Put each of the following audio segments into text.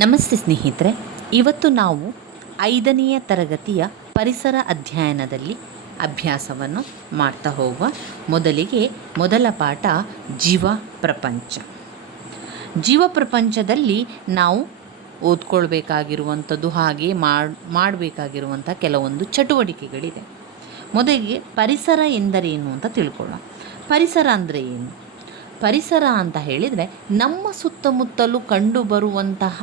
ನಮಸ್ತೆ ಸ್ನೇಹಿತರೆ, ಇವತ್ತು ನಾವು 5ನೆಯ ತರಗತಿಯ ಪರಿಸರ ಅಧ್ಯಯನದಲ್ಲಿ ಅಭ್ಯಾಸವನ್ನು ಮಾಡ್ತಾ ಹೋಗುವ. ಮೊದಲಿಗೆ ಮೊದಲ ಪಾಠ ಜೀವ ಪ್ರಪಂಚ. ಜೀವ ಪ್ರಪಂಚದಲ್ಲಿ ನಾವು ಓದ್ಕೊಳ್ಬೇಕಾಗಿರುವಂಥದ್ದು ಹಾಗೆ ಮಾಡಬೇಕಾಗಿರುವಂಥ ಕೆಲವೊಂದು ಚಟುವಟಿಕೆಗಳಿದೆ. ಮೊದಲಿಗೆ ಪರಿಸರ ಎಂದರೇನು ಅಂತ ತಿಳ್ಕೊಳ್ಳೋಣ. ಪರಿಸರ ಅಂದರೆ ಏನು? ಪರಿಸರ ಅಂತ ಹೇಳಿದರೆ ನಮ್ಮ ಸುತ್ತಮುತ್ತಲೂ ಕಂಡುಬರುವಂತಹ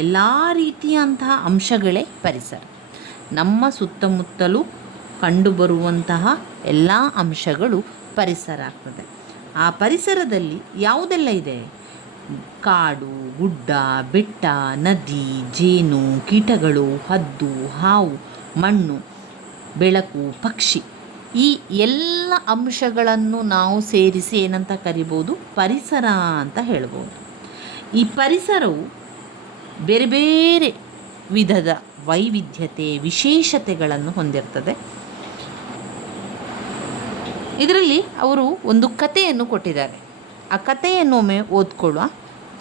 ಎಲ್ಲ ರೀತಿಯಂತಹ ಅಂಶಗಳೇ ಪರಿಸರ. ನಮ್ಮ ಸುತ್ತಮುತ್ತಲೂ ಕಂಡುಬರುವಂತಹ ಎಲ್ಲ ಅಂಶಗಳು ಪರಿಸರ ಆಗ್ತದೆ. ಆ ಪರಿಸರದಲ್ಲಿ ಯಾವುದೆಲ್ಲ ಇದೆ? ಕಾಡು, ಗುಡ್ಡ, ಬೆಟ್ಟ, ನದಿ, ಜೇನು, ಕೀಟಗಳು, ಹದ್ದು, ಹಾವು, ಮಣ್ಣು, ಬೆಳಕು, ಪಕ್ಷಿ, ಈ ಎಲ್ಲ ಅಂಶಗಳನ್ನು ನಾವು ಸೇರಿಸಿ ಏನಂತ ಕರಿಬೋದು? ಪರಿಸರ ಅಂತ ಹೇಳ್ಬೋದು. ಈ ಪರಿಸರವು ಬೇರೆ ಬೇರೆ ವಿಧದ ವೈವಿಧ್ಯತೆ, ವಿಶೇಷತೆಗಳನ್ನು ಹೊಂದಿರ್ತದೆ. ಇದರಲ್ಲಿ ಅವರು ಒಂದು ಕಥೆಯನ್ನು ಕೊಟ್ಟಿದ್ದಾರೆ. ಆ ಕಥೆಯನ್ನು ಒಮ್ಮೆ ಓದ್ಕೊಳ್ಳುವ.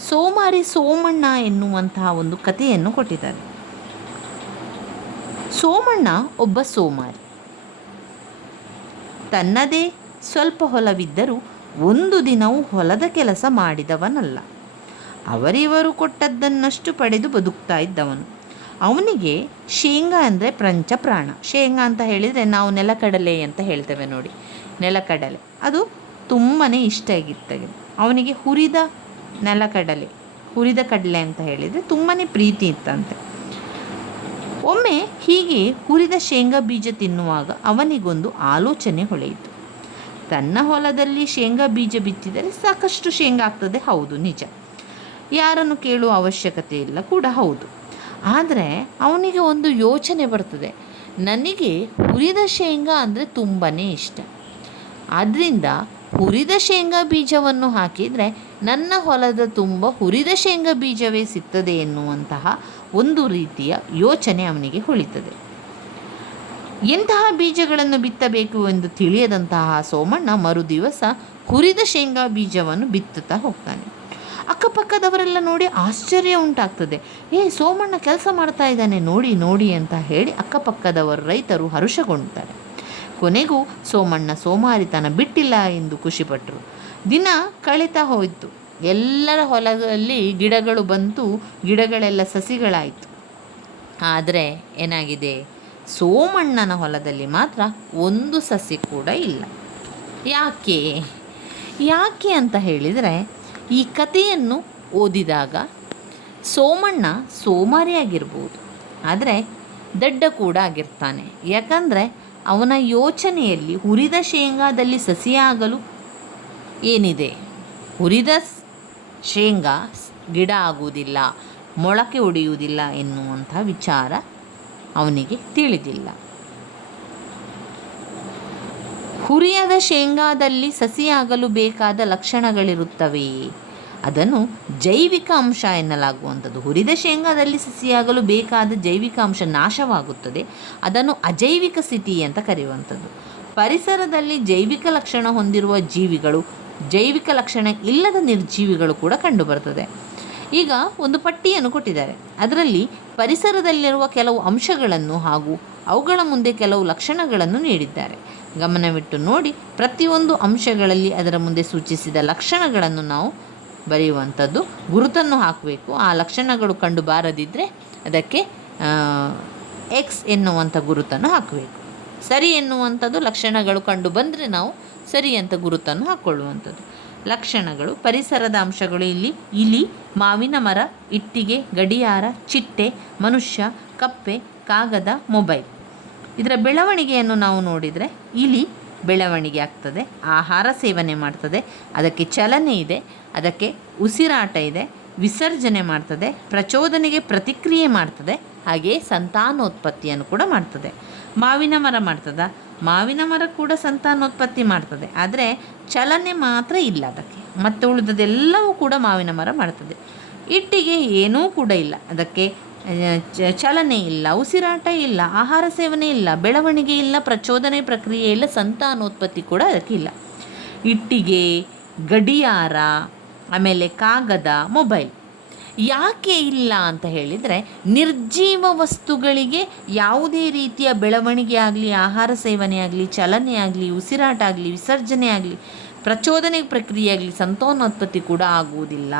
ಸೋಮಾರಿ ಸೋಮಣ್ಣ ಎನ್ನುವಂತಹ ಒಂದು ಕಥೆಯನ್ನು ಕೊಟ್ಟಿದ್ದಾರೆ. ಸೋಮಣ್ಣ ಒಬ್ಬ ಸೋಮಾರಿ. ತನ್ನದೇ ಸ್ವಲ್ಪ ಹೊಲವಿದ್ದರೂ ಒಂದು ದಿನವೂ ಹೊಲದ ಕೆಲಸ ಮಾಡಿದವನಲ್ಲ. ಅವರಿವರು ಕೊಟ್ಟದ್ದನ್ನಷ್ಟು ಪಡೆದು ಬದುಕ್ತಾ ಇದ್ದವನು. ಅವನಿಗೆ ಶೇಂಗಾ ಅಂದರೆ ಪಂಚ ಪ್ರಾಣ. ಶೇಂಗಾ ಅಂತ ಹೇಳಿದರೆ ನಾವು ನೆಲಕಡಲೆ ಅಂತ ಹೇಳ್ತೇವೆ ನೋಡಿ, ನೆಲಕಡಲೆ ಅದು ತುಂಬಾ ಇಷ್ಟ ಆಗಿರ್ತದೆ ಅವನಿಗೆ. ಹುರಿದ ನೆಲಕಡಲೆ, ಹುರಿದ ಕಡಲೆ ಅಂತ ಹೇಳಿದರೆ ತುಂಬಾ ಪ್ರೀತಿ ಇತ್ತಂತೆ. ಒಮ್ಮೆ ಹೀಗೆ ಹುರಿದ ಶೇಂಗಾ ಬೀಜ ತಿನ್ನುವಾಗ ಅವನಿಗೊಂದು ಆಲೋಚನೆ ಹೊಳೆಯಿತು. ತನ್ನ ಹೊಲದಲ್ಲಿ ಶೇಂಗಾ ಬೀಜ ಬಿತ್ತಿದರೆ ಸಾಕಷ್ಟು ಶೇಂಗಾ ಆಗ್ತದೆ, ಹೌದು ನಿಜ, ಯಾರನ್ನು ಕೇಳುವ ಅವಶ್ಯಕತೆ ಇಲ್ಲ ಕೂಡ, ಹೌದು. ಆದರೆ ಅವನಿಗೆ ಒಂದು ಯೋಚನೆ ಬರ್ತದೆ, ನನಗೆ ಹುರಿದ ಶೇಂಗಾ ಅಂದರೆ ತುಂಬಾ ಇಷ್ಟ. ಆದ್ದರಿಂದ ಹುರಿದ ಶೇಂಗಾ ಬೀಜವನ್ನು ಹಾಕಿದರೆ ನನ್ನ ಹೊಲದ ತುಂಬ ಹುರಿದ ಶೇಂಗಾ ಬೀಜವೇ ಸಿಗ್ತದೆ ಎನ್ನುವಂತಹ ಒಂದು ರೀತಿಯ ಯೋಚನೆ ಅವನಿಗೆ ಹೊಳಿತದೆ. ಎಂತಹ ಬೀಜಗಳನ್ನು ಬಿತ್ತಬೇಕು ಎಂದು ತಿಳಿಯದಂತಹ ಸೋಮಣ್ಣ ಮರುದಿವಸ ಹುರಿದ ಶೇಂಗಾ ಬೀಜವನ್ನು ಬಿತ್ತುತ್ತಾ ಹೋಗ್ತಾನೆ. ಅಕ್ಕಪಕ್ಕದವರೆಲ್ಲ ನೋಡಿ ಆಶ್ಚರ್ಯ ಉಂಟಾಗ್ತದೆ. ಸೋಮಣ್ಣ ಕೆಲಸ ಮಾಡ್ತಾ ಇದ್ದಾನೆ, ನೋಡಿ ನೋಡಿ ಅಂತ ಹೇಳಿ ಅಕ್ಕಪಕ್ಕದವರು ರೈತರು ಹರುಷಗೊಳ್ಳುತ್ತಾರೆ. ಕೊನೆಗೂ ಸೋಮಣ್ಣ ಸೋಮಾರಿತನ ಬಿಟ್ಟಿಲ್ಲ ಎಂದು ಖುಷಿಪಟ್ಟರು. ದಿನ ಕಳೀತಾ ಹೋಯಿತು. ಎಲ್ಲರ ಹೊಲದಲ್ಲಿ ಗಿಡಗಳು ಬಂತು, ಗಿಡಗಳೆಲ್ಲ ಸಸಿಗಳಾಯಿತು. ಆದರೆ ಏನಾಗಿದೆ? ಸೋಮಣ್ಣನ ಹೊಲದಲ್ಲಿ ಮಾತ್ರ ಒಂದು ಸಸಿ ಕೂಡ ಇಲ್ಲ. ಯಾಕೆ ಅಂತ ಹೇಳಿದರೆ, ಈ ಕಥೆಯನ್ನು ಓದಿದಾಗ ಸೋಮಣ್ಣ ಸೋಮಾರಿಯಾಗಿರ್ಬೋದು, ಆದರೆ ದಡ್ಡ ಕೂಡ ಆಗಿರ್ತಾನೆ. ಯಾಕಂದರೆ ಅವನ ಯೋಚನೆಯಲ್ಲಿ ಹುರಿದ ಶೇಂಗಾದಲ್ಲಿ ಸಸಿಯಾಗಲು ಏನಿದೆ? ಹುರಿದ ಶೇಂಗಾ ಗಿಡ ಆಗುವುದಿಲ್ಲ, ಮೊಳಕೆ ಒಡೆಯುವುದಿಲ್ಲ ಎನ್ನುವಂಥ ವಿಚಾರ ಅವನಿಗೆ ತಿಳಿದಿಲ್ಲ. ಹುರಿಯದ ಶೇಂಗಾದಲ್ಲಿ ಸಸಿಯಾಗಲು ಬೇಕಾದ ಲಕ್ಷಣಗಳಿರುತ್ತವೆಯೇ? ಅದನ್ನು ಜೈವಿಕ ಅಂಶ ಎನ್ನಲಾಗುವಂಥದ್ದು. ಹುರಿದ ಶೇಂಗಾದಲ್ಲಿ ಸಸಿಯಾಗಲು ಬೇಕಾದ ಜೈವಿಕ ಅಂಶ ನಾಶವಾಗುತ್ತದೆ, ಅದನ್ನು ಅಜೈವಿಕ ಸ್ಥಿತಿ ಅಂತ ಕರೆಯುವಂಥದ್ದು. ಪರಿಸರದಲ್ಲಿ ಜೈವಿಕ ಲಕ್ಷಣ ಹೊಂದಿರುವ ಜೀವಿಗಳು, ಜೈವಿಕ ಲಕ್ಷಣ ಇಲ್ಲದ ನಿರ್ಜೀವಿಗಳು ಕೂಡ ಕಂಡುಬರ್ತದೆ. ಈಗ ಒಂದು ಪಟ್ಟಿಯನ್ನು ಕೊಟ್ಟಿದ್ದಾರೆ. ಅದರಲ್ಲಿ ಪರಿಸರದಲ್ಲಿರುವ ಕೆಲವು ಅಂಶಗಳನ್ನು ಹಾಗೂ ಅವುಗಳ ಮುಂದೆ ಕೆಲವು ಲಕ್ಷಣಗಳನ್ನು ನೀಡಿದ್ದಾರೆ. ಗಮನವಿಟ್ಟು ನೋಡಿ. ಪ್ರತಿಯೊಂದು ಅಂಶಗಳಲ್ಲಿ ಅದರ ಮುಂದೆ ಸೂಚಿಸಿದ ಲಕ್ಷಣಗಳನ್ನು ನಾವು ಬರೆಯುವಂಥದ್ದು, ಗುರುತನ್ನು ಹಾಕಬೇಕು. ಆ ಲಕ್ಷಣಗಳು ಕಂಡು ಬಾರದಿದ್ದರೆ ಅದಕ್ಕೆ ಎಕ್ಸ್ ಎನ್ನುವಂಥ ಗುರುತನ್ನು ಹಾಕಬೇಕು. ಸರಿ ಎನ್ನುವಂಥದ್ದು ಲಕ್ಷಣಗಳು ಕಂಡು ಬಂದರೆ ನಾವು ಸರಿ ಅಂತ ಗುರುತನ್ನು ಹಾಕ್ಕೊಳ್ಳುವಂಥದ್ದು. ಲಕ್ಷಣಗಳು, ಪರಿಸರದ ಅಂಶಗಳು ಇಲ್ಲಿ ಇಲಿ, ಮಾವಿನ ಮರ, ಇಟ್ಟಿಗೆ, ಗಡಿಯಾರ, ಚಿಟ್ಟೆ, ಮನುಷ್ಯ, ಕಪ್ಪೆ, ಕಾಗದ, ಮೊಬೈಲ್. ಇದರ ಬೆಳವಣಿಗೆಯನ್ನು ನಾವು ನೋಡಿದರೆ ಇಲಿ ಬೆಳವಣಿಗೆ ಆಗ್ತದೆ, ಆಹಾರ ಸೇವನೆ ಮಾಡ್ತದೆ, ಅದಕ್ಕೆ ಚಲನೆ ಇದೆ, ಅದಕ್ಕೆ ಉಸಿರಾಟ ಇದೆ, ವಿಸರ್ಜನೆ ಮಾಡ್ತದೆ, ಪ್ರಚೋದನೆಗೆ ಪ್ರತಿಕ್ರಿಯೆ ಮಾಡ್ತದೆ, ಹಾಗೆಯೇ ಸಂತಾನೋತ್ಪತ್ತಿಯನ್ನು ಕೂಡ ಮಾಡ್ತದೆ. ಮಾವಿನ ಮರ ಮಾಡ್ತದ? ಮಾವಿನ ಮರ ಕೂಡ ಸಂತಾನೋತ್ಪತ್ತಿ ಮಾಡ್ತದೆ, ಆದರೆ ಚಲನೆ ಮಾತ್ರ ಇಲ್ಲ ಅದಕ್ಕೆ. ಮತ್ತು ಉಳಿದದೆಲ್ಲವೂ ಕೂಡ ಮಾವಿನ ಮರ ಮಾಡ್ತದೆ. ಇಟ್ಟಿಗೆ ಏನೂ ಕೂಡ ಇಲ್ಲ, ಅದಕ್ಕೆ ಚಲನೆ ಇಲ್ಲ, ಉಸಿರಾಟ ಇಲ್ಲ, ಆಹಾರ ಸೇವನೆ ಇಲ್ಲ, ಬೆಳವಣಿಗೆ ಇಲ್ಲ, ಪ್ರಚೋದನೆ ಪ್ರಕ್ರಿಯೆ ಇಲ್ಲ, ಸಂತಾನೋತ್ಪತ್ತಿ ಕೂಡ ಅದಕ್ಕೆ ಇಲ್ಲ. ಇಟ್ಟಿಗೆ, ಗಡಿಯಾರ, ಆಮೇಲೆ ಕಾಗದ, ಮೊಬೈಲ್, ಯಾಕೆ ಇಲ್ಲ ಅಂತ ಹೇಳಿದರೆ, ನಿರ್ಜೀವ ವಸ್ತುಗಳಿಗೆ ಯಾವುದೇ ರೀತಿಯ ಬೆಳವಣಿಗೆ ಆಗಲಿ, ಆಹಾರ ಸೇವನೆ ಆಗಲಿ, ಚಲನೆ ಆಗಲಿ, ಉಸಿರಾಟ ಆಗಲಿ, ವಿಸರ್ಜನೆ ಆಗಲಿ, ಪ್ರಚೋದನೆ ಪ್ರಕ್ರಿಯೆ ಆಗಲಿ, ಸಂತಾನೋತ್ಪತ್ತಿ ಕೂಡ ಆಗುವುದಿಲ್ಲ.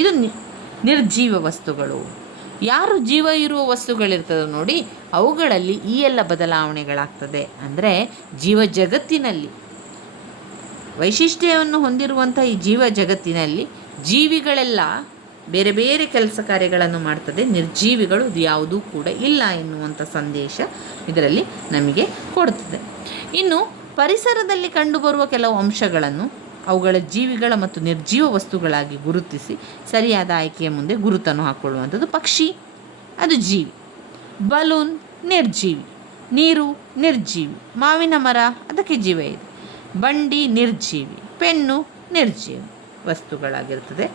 ಇದು ನಿರ್ಜೀವ ವಸ್ತುಗಳು. ಯಾರು ಜೀವ ಇರುವ ವಸ್ತುಗಳಿರ್ತದೋ ನೋಡಿ, ಅವುಗಳಲ್ಲಿ ಈ ಎಲ್ಲ ಬದಲಾವಣೆಗಳಾಗ್ತದೆ. ಅಂದರೆ ಜೀವ ಜಗತ್ತಿನಲ್ಲಿ ವೈಶಿಷ್ಟ್ಯವನ್ನು ಹೊಂದಿರುವಂಥ ಈ ಜೀವ ಜಗತ್ತಿನಲ್ಲಿ ಜೀವಿಗಳೆಲ್ಲ ಬೇರೆ ಬೇರೆ ಕೆಲಸ ಕಾರ್ಯಗಳನ್ನು ಮಾಡ್ತದೆ, ನಿರ್ಜೀವಿಗಳು ಇದು ಯಾವುದೂ ಕೂಡ ಇಲ್ಲ ಎನ್ನುವಂಥ ಸಂದೇಶ ಇದರಲ್ಲಿ ನಮಗೆ ಕೊಡ್ತದೆ. ಇನ್ನು ಪರಿಸರದಲ್ಲಿ ಕಂಡುಬರುವ ಕೆಲವು ಅಂಶಗಳನ್ನು ಅವುಗಳ ಜೀವಿಗಳ ಮತ್ತು ನಿರ್ಜೀವ ವಸ್ತುಗಳಾಗಿ ಗುರುತಿಸಿ ಸರಿಯಾದ ಆಯ್ಕೆಯ ಮುಂದೆ ಗುರುತನ್ನು ಹಾಕ್ಕೊಳ್ಳುವಂಥದ್ದು. ಪಕ್ಷಿ ಅದು ಜೀವಿ, ಬಲೂನ್ ನಿರ್ಜೀವಿ, ನೀರು ನಿರ್ಜೀವಿ, ಮಾವಿನ ಮರ ಅದಕ್ಕೆ ಜೀವ ಇದೆ, ಬಂಡಿ ನಿರ್ಜೀವಿ, ಪೆನ್ನು ನಿರ್ಜೀವಿ ವಸ್ತುಗಳಾಗಿರ್ತದೆ.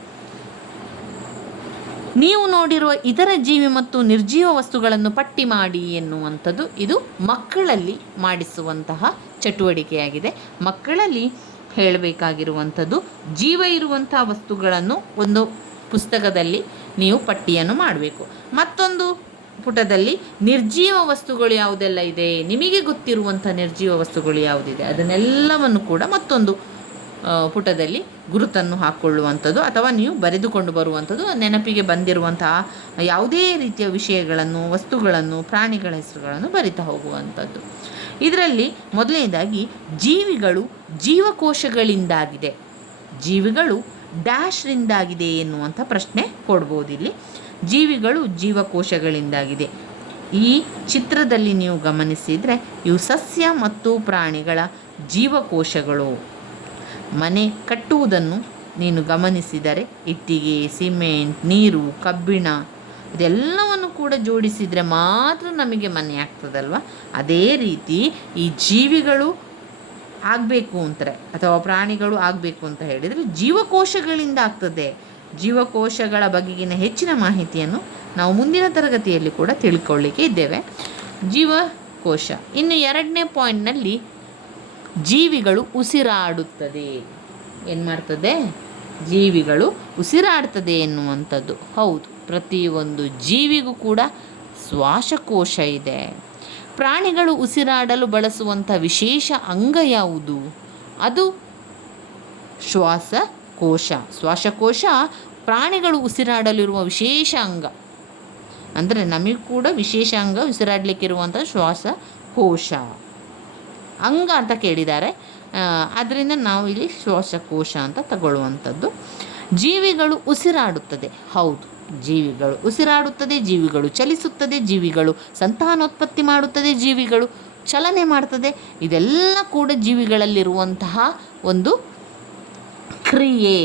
ನೀವು ನೋಡಿರುವ ಇತರ ಜೀವಿ ಮತ್ತು ನಿರ್ಜೀವ ವಸ್ತುಗಳನ್ನು ಪಟ್ಟಿ ಮಾಡಿ ಎನ್ನುವಂಥದ್ದು ಇದು ಮಕ್ಕಳಲ್ಲಿ ಮಾಡಿಸುವಂತಹ ಚಟುವಟಿಕೆಯಾಗಿದೆ. ಮಕ್ಕಳಲ್ಲಿ ಹೇಳಬೇಕಾಗಿರುವಂಥದ್ದು, ಜೀವ ಇರುವಂಥ ವಸ್ತುಗಳನ್ನು ಒಂದು ಪುಸ್ತಕದಲ್ಲಿ ನೀವು ಪಟ್ಟಿಯನ್ನು ಮಾಡಬೇಕು. ಮತ್ತೊಂದು ಪುಟದಲ್ಲಿ ನಿರ್ಜೀವ ವಸ್ತುಗಳು ಯಾವುದೆಲ್ಲ ಇದೆ, ನಿಮಗೆ ಗೊತ್ತಿರುವಂಥ ನಿರ್ಜೀವ ವಸ್ತುಗಳು ಯಾವುದಿದೆ ಅದನ್ನೆಲ್ಲವನ್ನು ಕೂಡ ಮತ್ತೊಂದು ಪುಟದಲ್ಲಿ ಗುರುತನ್ನು ಹಾಕ್ಕೊಳ್ಳುವಂಥದ್ದು, ಅಥವಾ ನೀವು ಬರೆದುಕೊಂಡು ಬರುವಂಥದ್ದು, ನೆನಪಿಗೆ ಬಂದಿರುವಂತಹ ಯಾವುದೇ ರೀತಿಯ ವಿಷಯಗಳನ್ನು, ವಸ್ತುಗಳನ್ನು, ಪ್ರಾಣಿಗಳ ಹೆಸರುಗಳನ್ನು ಬರಿತಾ ಹೋಗುವಂಥದ್ದು. ಇದರಲ್ಲಿ ಮೊದಲನೇದಾಗಿ ಜೀವಿಗಳು ಜೀವಕೋಶಗಳಿಂದಾಗಿದೆ, ಜೀವಿಗಳು ಡ್ಯಾಶ್ರಿಂದಾಗಿದೆ ಎನ್ನುವಂಥ ಪ್ರಶ್ನೆ ಕೊಡ್ಬೋದು. ಇಲ್ಲಿ ಜೀವಿಗಳು ಜೀವಕೋಶಗಳಿಂದಾಗಿದೆ. ಈ ಚಿತ್ರದಲ್ಲಿ ನೀವು ಗಮನಿಸಿದರೆ ಇವು ಸಸ್ಯ ಮತ್ತು ಪ್ರಾಣಿಗಳ ಜೀವಕೋಶಗಳು. ಮನೆ ಕಟ್ಟುವುದನ್ನು ನೀನು ಗಮನಿಸಿದರೆ ಇಟ್ಟಿಗೆ, ಸಿಮೆಂಟ್, ನೀರು, ಕಬ್ಬಿಣ ಇದೆಲ್ಲವನ್ನು ಕೂಡ ಜೋಡಿಸಿದರೆ ಮಾತ್ರ ನಮಗೆ ಮನೆ ಆಗ್ತದಲ್ವ. ಅದೇ ರೀತಿ ಈ ಜೀವಿಗಳು ಆಗಬೇಕು ಅಂತಾರೆ ಅಥವಾ ಪ್ರಾಣಿಗಳು ಆಗಬೇಕು ಅಂತ ಹೇಳಿದರೆ ಜೀವಕೋಶಗಳಿಂದ ಆಗ್ತದೆ. ಜೀವಕೋಶಗಳ ಬಗೆಗಿನ ಹೆಚ್ಚಿನ ಮಾಹಿತಿಯನ್ನು ನಾವು ಮುಂದಿನ ತರಗತಿಯಲ್ಲಿ ಕೂಡ ತಿಳ್ಕೊಳ್ಳಿಕ್ಕೆ ಇದ್ದೇವೆ. ಜೀವಕೋಶ. ಇನ್ನು 2ನೇ ಪಾಯಿಂಟ್ನಲ್ಲಿ ಜೀವಿಗಳು ಉಸಿರಾಡುತ್ತದೆ. ಏನು ಮಾಡ್ತದೆ? ಜೀವಿಗಳು ಉಸಿರಾಡ್ತದೆ ಎನ್ನುವಂಥದ್ದು ಹೌದು. ಪ್ರತಿಯೊಂದು ಜೀವಿಗೂ ಕೂಡ ಶ್ವಾಸಕೋಶ ಇದೆ. ಪ್ರಾಣಿಗಳು ಉಸಿರಾಡಲು ಬಳಸುವಂಥ ವಿಶೇಷ ಅಂಗ ಯಾವುದು? ಅದು ಶ್ವಾಸಕೋಶ. ಶ್ವಾಸಕೋಶ ಪ್ರಾಣಿಗಳು ಉಸಿರಾಡಲಿರುವ ವಿಶೇಷ ಅಂಗ. ಅಂದರೆ ನಮಗೆ ಕೂಡ ವಿಶೇಷ ಅಂಗ ಉಸಿರಾಡಲಿಕ್ಕಿರುವಂಥ ಶ್ವಾಸಕೋಶ. ಅಂಗ ಅಂತ ಕೇಳಿದ್ದಾರೆ, ಅದರಿಂದ ನಾವು ಇಲ್ಲಿ ಶ್ವಾಸಕೋಶ ಅಂತ ತಗೊಳ್ಳುವಂಥದ್ದು. ಜೀವಿಗಳು ಉಸಿರಾಡುತ್ತದೆ. ಹೌದು, ಜೀವಿಗಳು ಉಸಿರಾಡುತ್ತದೆ, ಜೀವಿಗಳು ಚಲಿಸುತ್ತದೆ, ಜೀವಿಗಳು ಸಂತಾನೋತ್ಪತ್ತಿ ಮಾಡುತ್ತದೆ, ಜೀವಿಗಳು ಚಲನೆ ಮಾಡ್ತದೆ. ಇದೆಲ್ಲ ಕೂಡ ಜೀವಿಗಳಲ್ಲಿರುವಂತಹ ಒಂದು ಕ್ರಿಯೆ.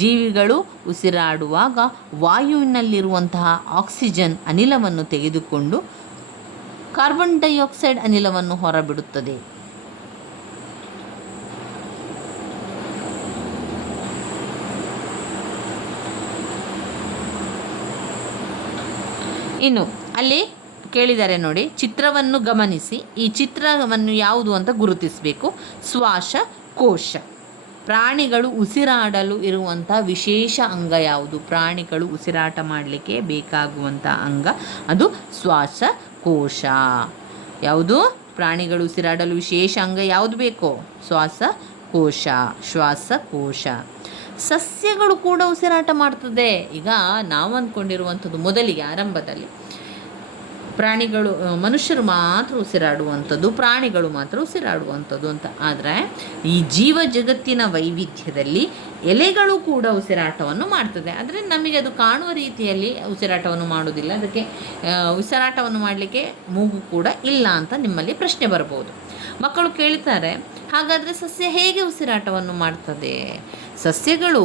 ಜೀವಿಗಳು ಉಸಿರಾಡುವಾಗ ವಾಯುವಿನಲ್ಲಿರುವಂತಹ ಆಕ್ಸಿಜನ್ ಅನಿಲವನ್ನು ತೆಗೆದುಕೊಂಡು ಕಾರ್ಬನ್ ಡೈಆಕ್ಸೈಡ್ ಅನಿಲವನ್ನು ಹೊರಬಿಡುತ್ತದೆ. ಇನ್ನು ಅಲ್ಲಿ ಕೇಳಿದ್ದಾರೆ ನೋಡಿ, ಚಿತ್ರವನ್ನು ಗಮನಿಸಿ ಈ ಚಿತ್ರವನ್ನು ಯಾವುದು ಅಂತ ಗುರುತಿಸಬೇಕು. ಶ್ವಾಸಕೋಶ. ಪ್ರಾಣಿಗಳು ಉಸಿರಾಡಲು ಇರುವಂಥ ವಿಶೇಷ ಅಂಗ ಯಾವುದು? ಪ್ರಾಣಿಗಳು ಉಸಿರಾಟ ಮಾಡಲಿಕ್ಕೆ ಬೇಕಾಗುವಂಥ ಅಂಗ ಅದು ಶ್ವಾಸಕೋಶ. ಯಾವುದು? ಪ್ರಾಣಿಗಳು ಉಸಿರಾಡಲು ವಿಶೇಷ ಅಂಗ ಯಾವುದು ಬೇಕೋ? ಶ್ವಾಸಕೋಶ. ಶ್ವಾಸಕೋಶ. ಸಸ್ಯಗಳು ಕೂಡ ಉಸಿರಾಟ ಮಾಡ್ತದೆ. ಈಗ ನಾವು ಅಂದ್ಕೊಂಡಿರುವಂಥದ್ದು ಮೊದಲಿಗೆ ಆರಂಭದಲ್ಲಿ ಪ್ರಾಣಿಗಳು, ಮನುಷ್ಯರು ಮಾತ್ರ ಉಸಿರಾಡುವಂಥದ್ದು, ಪ್ರಾಣಿಗಳು ಮಾತ್ರ ಉಸಿರಾಡುವಂಥದ್ದು ಅಂತ. ಆದರೆ ಈ ಜೀವ ಜಗತ್ತಿನ ವೈವಿಧ್ಯದಲ್ಲಿ ಎಲೆಗಳು ಕೂಡ ಉಸಿರಾಟವನ್ನು ಮಾಡ್ತದೆ. ಆದರೆ ನಮಗೆ ಅದು ಕಾಣುವ ರೀತಿಯಲ್ಲಿ ಉಸಿರಾಟವನ್ನು ಮಾಡೋದಿಲ್ಲ. ಅದಕ್ಕೆ ಉಸಿರಾಟವನ್ನು ಮಾಡಲಿಕ್ಕೆ ಮೂಗು ಕೂಡ ಇಲ್ಲ ಅಂತ ನಿಮ್ಮಲ್ಲಿ ಪ್ರಶ್ನೆ ಬರ್ಬೋದು. ಮಕ್ಕಳು ಕೇಳ್ತಾರೆ, ಹಾಗಾದರೆ ಸಸ್ಯ ಹೇಗೆ ಉಸಿರಾಟವನ್ನು ಮಾಡ್ತದೆ? ಸಸ್ಯಗಳು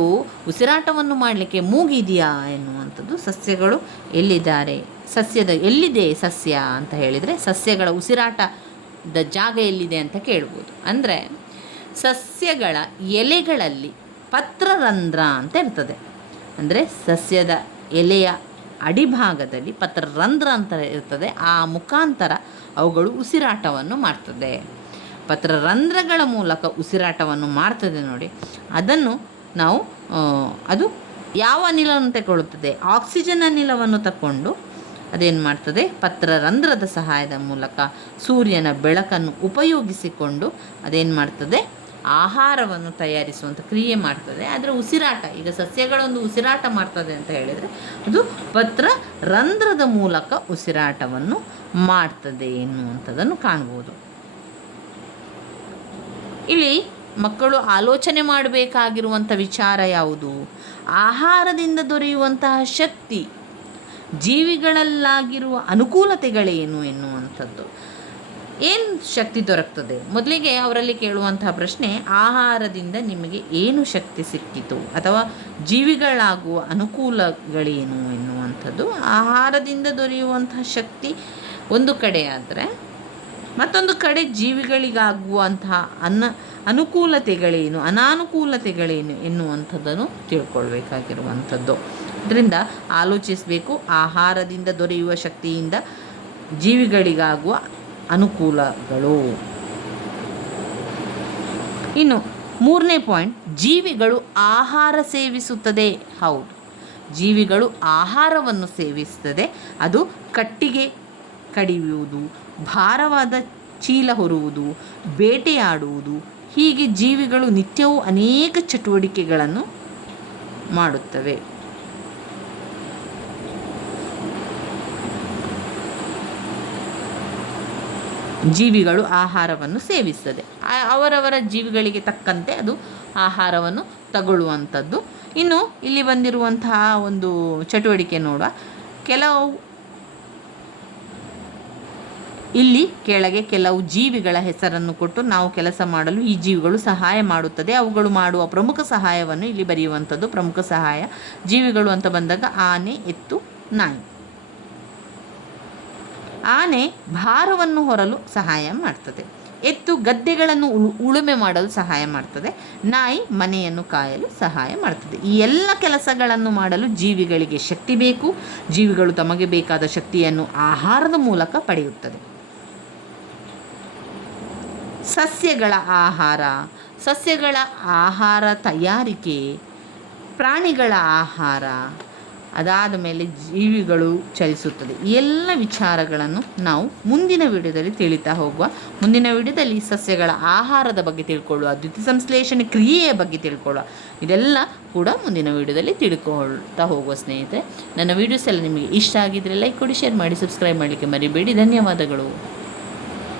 ಉಸಿರಾಟವನ್ನು ಮಾಡಲಿಕ್ಕೆ ಮೂಗಿದೆಯಾ ಎನ್ನುವಂಥದ್ದು. ಸಸ್ಯಗಳು ಎಲ್ಲಿದ್ದಾರೆ? ಎಲ್ಲಿದೆ ಸಸ್ಯ ಅಂತ ಹೇಳಿದರೆ ಸಸ್ಯಗಳ ಉಸಿರಾಟದ ಜಾಗ ಎಲ್ಲಿದೆ ಅಂತ ಕೇಳ್ಬೋದು. ಅಂದರೆ ಸಸ್ಯಗಳ ಎಲೆಗಳಲ್ಲಿ ಪತ್ರರಂಧ್ರ ಅಂತ ಇರ್ತದೆ. ಅಂದರೆ ಸಸ್ಯದ ಎಲೆಯ ಅಡಿಭಾಗದಲ್ಲಿ ಪತ್ರರಂಧ್ರ ಅಂತ ಇರ್ತದೆ. ಆ ಮುಖಾಂತರ ಅವುಗಳು ಉಸಿರಾಟವನ್ನು ಮಾಡ್ತದೆ. ಪತ್ರರಂಧ್ರಗಳ ಮೂಲಕ ಉಸಿರಾಟವನ್ನು ಮಾಡ್ತದೆ ನೋಡಿ. ಅದನ್ನು ನಾವು ಅದು ಯಾವ ಅನಿಲವನ್ನು ತಗೊಳ್ಳುತ್ತದೆ? ಆಕ್ಸಿಜನ್ ಅನಿಲವನ್ನು ತಗೊಂಡು ಅದೇನು ಮಾಡ್ತದೆ? ಪತ್ರರಂಧ್ರದ ಸಹಾಯದ ಮೂಲಕ ಸೂರ್ಯನ ಬೆಳಕನ್ನು ಉಪಯೋಗಿಸಿಕೊಂಡು ಅದೇನು ಮಾಡ್ತದೆ? ಆಹಾರವನ್ನು ತಯಾರಿಸುವಂಥ ಕ್ರಿಯೆ ಮಾಡ್ತದೆ. ಆದರೆ ಉಸಿರಾಟ, ಈಗ ಸಸ್ಯಗಳೊಂದು ಉಸಿರಾಟ ಮಾಡ್ತದೆ ಅಂತ ಹೇಳಿದರೆ ಅದು ಪತ್ರರಂಧ್ರದ ಮೂಲಕ ಉಸಿರಾಟವನ್ನು ಮಾಡ್ತದೆ ಎನ್ನುವಂಥದ್ದನ್ನು ಕಾಣ್ಬೋದು. ಇಲ್ಲಿ ಮಕ್ಕಳು ಆಲೋಚನೆ ಮಾಡಬೇಕಾಗಿರುವಂಥ ವಿಚಾರ ಯಾವುದು? ಆಹಾರದಿಂದ ದೊರೆಯುವಂತಹ ಶಕ್ತಿ, ಜೀವಿಗಳಲ್ಲಾಗಿರುವ ಅನುಕೂಲತೆಗಳೇನು ಎನ್ನುವಂಥದ್ದು. ಏನು ಶಕ್ತಿ ದೊರಕ್ತದೆ? ಮೊದಲಿಗೆ ಅವರಲ್ಲಿ ಕೇಳುವಂತಹ ಪ್ರಶ್ನೆ, ಆಹಾರದಿಂದ ನಿಮಗೆ ಏನು ಶಕ್ತಿ ಸಿಕ್ಕಿತು ಅಥವಾ ಜೀವಿಗಳಾಗುವ ಅನುಕೂಲಗಳೇನು ಎನ್ನುವಂಥದ್ದು. ಆಹಾರದಿಂದ ದೊರೆಯುವಂತಹ ಶಕ್ತಿ ಒಂದು ಕಡೆ ಆದರೆ, ಮತ್ತೊಂದು ಕಡೆ ಜೀವಿಗಳಿಗಾಗುವಂತಹ ಅನುಕೂಲತೆಗಳೇನು, ಅನಾನುಕೂಲತೆಗಳೇನು ಎನ್ನುವಂಥದ್ದನ್ನು ತಿಳ್ಕೊಳ್ಬೇಕಾಗಿರುವಂಥದ್ದು. ಇದರಿಂದ ಆಲೋಚಿಸಬೇಕು. ಆಹಾರದಿಂದ ದೊರೆಯುವ ಶಕ್ತಿಯಿಂದ ಜೀವಿಗಳಿಗಾಗುವ ಅನುಕೂಲಗಳು. ಇನ್ನು 3ನೇ ಪಾಯಿಂಟ್, ಜೀವಿಗಳು ಆಹಾರ ಸೇವಿಸುತ್ತದೆ. ಹೌದು, ಜೀವಿಗಳು ಆಹಾರವನ್ನು ಸೇವಿಸುತ್ತದೆ. ಅದು ಕಟ್ಟಿಗೆ ಕಡಿಯುವುದು, ಭಾರವಾದ ಚೀಲ ಹೊರುವುದು, ಬೇಟೆಯಾಡುವುದು, ಹೀಗೆ ಜೀವಿಗಳು ನಿತ್ಯವೂ ಅನೇಕ ಚಟುವಟಿಕೆಗಳನ್ನು ಮಾಡುತ್ತವೆ. ಜೀವಿಗಳು ಆಹಾರವನ್ನು ಸೇವಿಸ್ತದೆ. ಅವರವರ ಜೀವಿಗಳಿಗೆ ತಕ್ಕಂತೆ ಅದು ಆಹಾರವನ್ನು ತಗೊಳ್ಳುವಂಥದ್ದು. ಇನ್ನು ಇಲ್ಲಿ ಬಂದಿರುವಂತಹ ಒಂದು ಚಟುವಟಿಕೆ ನೋಡುವ. ಇಲ್ಲಿ ಕೆಳಗೆ ಕೆಲವು ಜೀವಿಗಳ ಹೆಸರನ್ನು ಕೊಟ್ಟು ನಾವು ಕೆಲಸ ಮಾಡಲು ಈ ಜೀವಿಗಳು ಸಹಾಯ ಮಾಡುತ್ತದೆ. ಅವುಗಳು ಮಾಡುವ ಪ್ರಮುಖ ಸಹಾಯವನ್ನು ಇಲ್ಲಿ ಬರೆಯುವಂಥದ್ದು. ಪ್ರಮುಖ ಸಹಾಯ ಜೀವಿಗಳು ಅಂತ ಬಂದಾಗ ಆನೆ, ಎತ್ತು, ನಾಯಿ. ಆನೆ ಭಾರವನ್ನು ಹೊರಲು ಸಹಾಯ ಮಾಡ್ತದೆ. ಎತ್ತು ಗದ್ದೆಗಳನ್ನು ಉಳುಮೆ ಮಾಡಲು ಸಹಾಯ ಮಾಡ್ತದೆ. ನಾಯಿ ಮನೆಯನ್ನು ಕಾಯಲು ಸಹಾಯ ಮಾಡ್ತದೆ. ಈ ಎಲ್ಲ ಕೆಲಸಗಳನ್ನು ಮಾಡಲು ಜೀವಿಗಳಿಗೆ ಶಕ್ತಿ ಬೇಕು. ಜೀವಿಗಳು ತಮಗೆ ಬೇಕಾದ ಶಕ್ತಿಯನ್ನು ಆಹಾರದ ಮೂಲಕ ಪಡೆಯುತ್ತದೆ. ಸಸ್ಯಗಳ ಆಹಾರ ತಯಾರಿಕೆ, ಪ್ರಾಣಿಗಳ ಆಹಾರ, ಅದಾದ ಮೇಲೆ ಜೀವಿಗಳು ಚಲಿಸುತ್ತದೆ. ಈ ಎಲ್ಲ ವಿಚಾರಗಳನ್ನು ನಾವು ಮುಂದಿನ ವಿಡಿಯೋದಲ್ಲಿ ತಿಳಿತಾ ಹೋಗುವ. ಮುಂದಿನ ವಿಡಿಯೋದಲ್ಲಿ ಸಸ್ಯಗಳ ಆಹಾರದ ಬಗ್ಗೆ ತಿಳ್ಕೊಳ್ಳುವ, ದ್ಯುತಿಸಂಶ್ಲೇಷಣೆ ಕ್ರಿಯೆಯ ಬಗ್ಗೆ ತಿಳ್ಕೊಳ್ಳುವ. ಇದೆಲ್ಲ ಕೂಡ ಮುಂದಿನ ವಿಡಿಯೋದಲ್ಲಿ ತಿಳ್ಕೊಳ್ತಾ ಹೋಗುವ ಸ್ನೇಹಿತರೆ. ನನ್ನ ವೀಡಿಯೋಸ್ ಎಲ್ಲ ನಿಮಗೆ ಇಷ್ಟ ಆಗಿದ್ದರೆ ಲೈಕ್ ಕೊಡಿ, ಶೇರ್ ಮಾಡಿ, ಸಬ್ಸ್ಕ್ರೈಬ್ ಮಾಡಲಿಕ್ಕೆ ಮರಿಬೇಡಿ. ಧನ್ಯವಾದಗಳು.